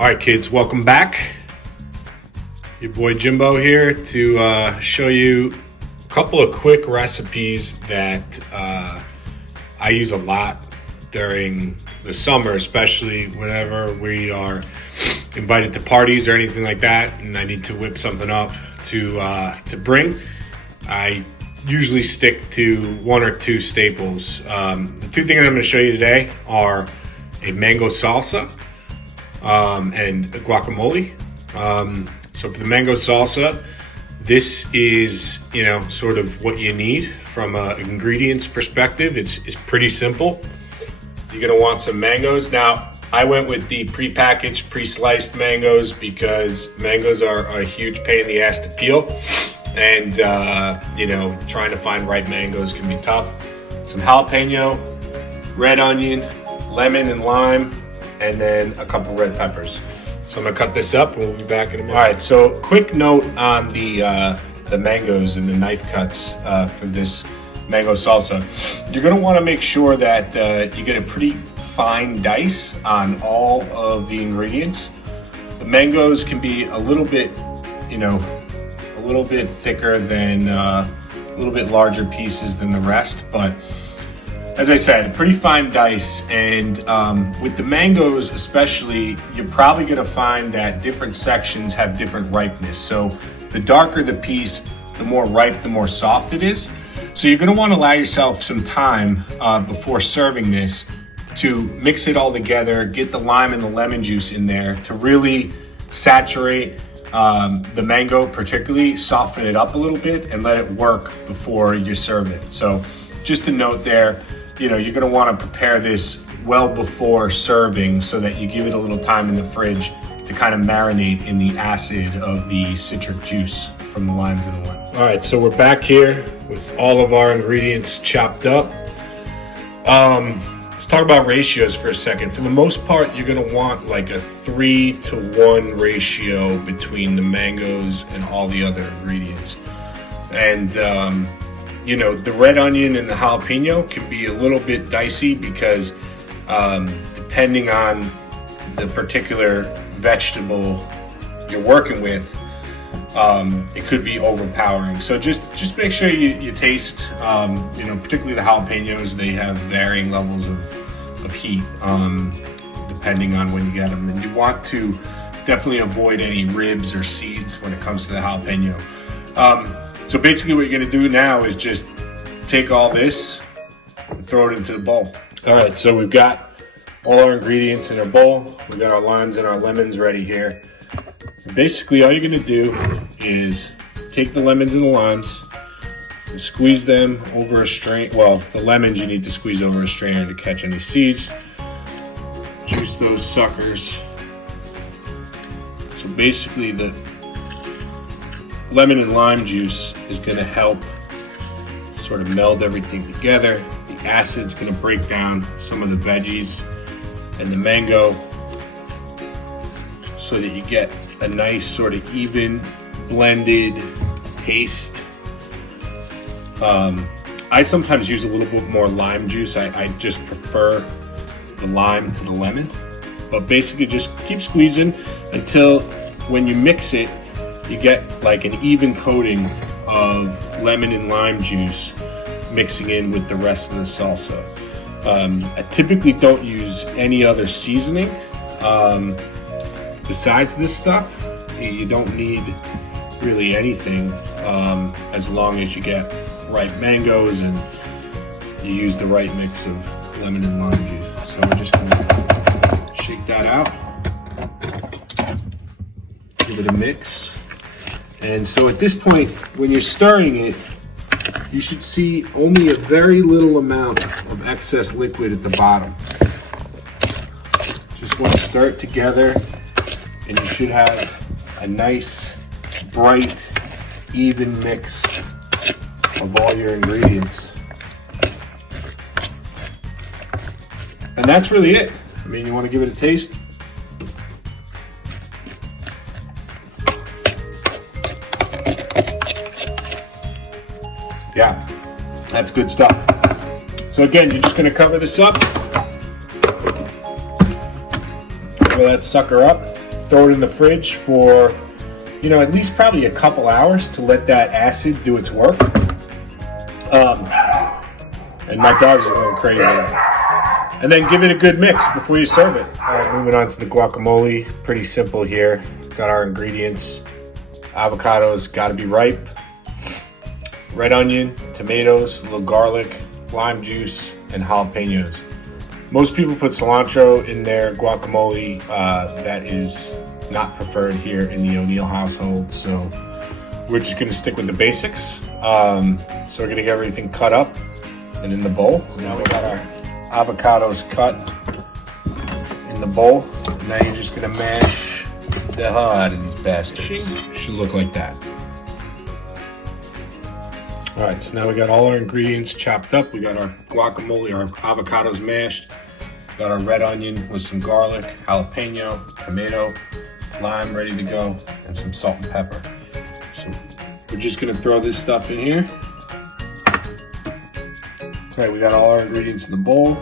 All right, kids, welcome back. Your boy Jimbo here to show you a couple of quick recipes that I use a lot during the summer, especially whenever we are invited to parties or anything like that, and I need to whip something up to bring. I usually stick to one or two staples. The two things I'm going to show you today are a mango salsa and a guacamole. So for the mango salsa, this is, sort of what you need from an ingredients perspective. It's pretty simple. You're gonna want some mangoes. Now, I went with the pre-packaged, pre-sliced mangoes because mangoes are a huge pain in the ass to peel. And, trying to find ripe mangoes can be tough. Some jalapeno, red onion, lemon and lime, and then a couple red peppers. So I'm gonna cut this up and we'll be back in a minute. All right, so quick note on the mangoes and the knife cuts for this mango salsa. You're gonna wanna make sure that you get a pretty fine dice on all of the ingredients. The mangoes can be a little bit, a little bit thicker than, a little bit larger pieces than the rest, but as I said, pretty fine dice. And with the mangoes especially, you're probably gonna find that different sections have different ripeness. So the darker the piece, the more ripe, the more soft it is. So you're gonna wanna allow yourself some time before serving this to mix it all together, get the lime and the lemon juice in there to really saturate the mango, particularly soften it up a little bit and let it work before you serve it. So just a note there, you're gonna wanna prepare this well before serving so that you give it a little time in the fridge to kind of marinate in the acid of the citric juice from the limes and the lemon. All right, so we're back here with all of our ingredients chopped up. Let's talk about ratios for a second. For the most part, you're gonna want like a 3-to-1 ratio between the mangoes and all the other ingredients. And the red onion and the jalapeno can be a little bit dicey because depending on the particular vegetable you're working with, it could be overpowering. So just make sure you taste, particularly the jalapenos. They have varying levels of heat depending on when you get them. And you want to definitely avoid any ribs or seeds when it comes to the jalapeno. So basically what you're gonna do now is just take all this and throw it into the bowl. All right, so we've got all our ingredients in our bowl. We got our limes and our lemons ready here. And basically all you're gonna do is take the lemons and the limes and squeeze them over a strain. Well, the lemons you need to squeeze over a strainer to catch any seeds. Juice those suckers. So basically the lemon and lime juice is going to help sort of meld everything together. The acid's going to break down some of the veggies and the mango so that you get a nice sort of even blended paste. I sometimes use a little bit more lime juice. I just prefer the lime to the lemon, but basically just keep squeezing until when you mix it, you get like an even coating of lemon and lime juice mixing in with the rest of the salsa. I typically don't use any other seasoning besides this stuff. You don't need really anything as long as you get ripe mangoes and you use the right mix of lemon and lime juice. So we're just gonna shake that out, give it a mix. And so at this point, when you're stirring it, you should see only a very little amount of excess liquid at the bottom. Just want to stir it together, and you should have a nice, bright, even mix of all your ingredients. And that's really it. I mean, you want to give it a taste? Yeah, that's good stuff. So again, you're just gonna cover this up. Cover that sucker up. throw it in the fridge for, at least probably a couple hours to let that acid do its work. And my dogs are going crazy. And then give it a good mix before you serve it. All right, moving on to the guacamole. Pretty simple here. Got our ingredients. Avocados, gotta be ripe. Red onion, tomatoes, a little garlic, lime juice, and jalapenos. Most people put cilantro in their guacamole. That is not preferred here in the O'Neill household, so we're just gonna stick with the basics. So we're gonna get everything cut up and in the bowl. So now we got our avocados cut in the bowl. Now you're just gonna mash the hell out of these bastards. Should look like that. All right, so now we got all our ingredients chopped up. We got our guacamole, our avocados mashed. Got our red onion with some garlic, jalapeno, tomato, lime ready to go, and some salt and pepper. So we're just gonna throw this stuff in here. Okay, we got all our ingredients in the bowl.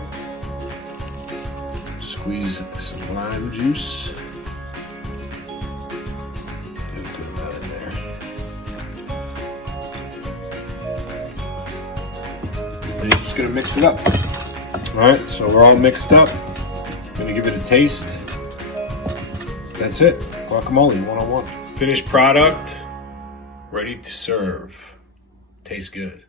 Squeeze some lime juice. Get a good amount in there. And you're just gonna mix it up. All right, so we're all mixed up. Gonna give it a taste. That's it, guacamole 101. Finished product, ready to serve. Tastes good.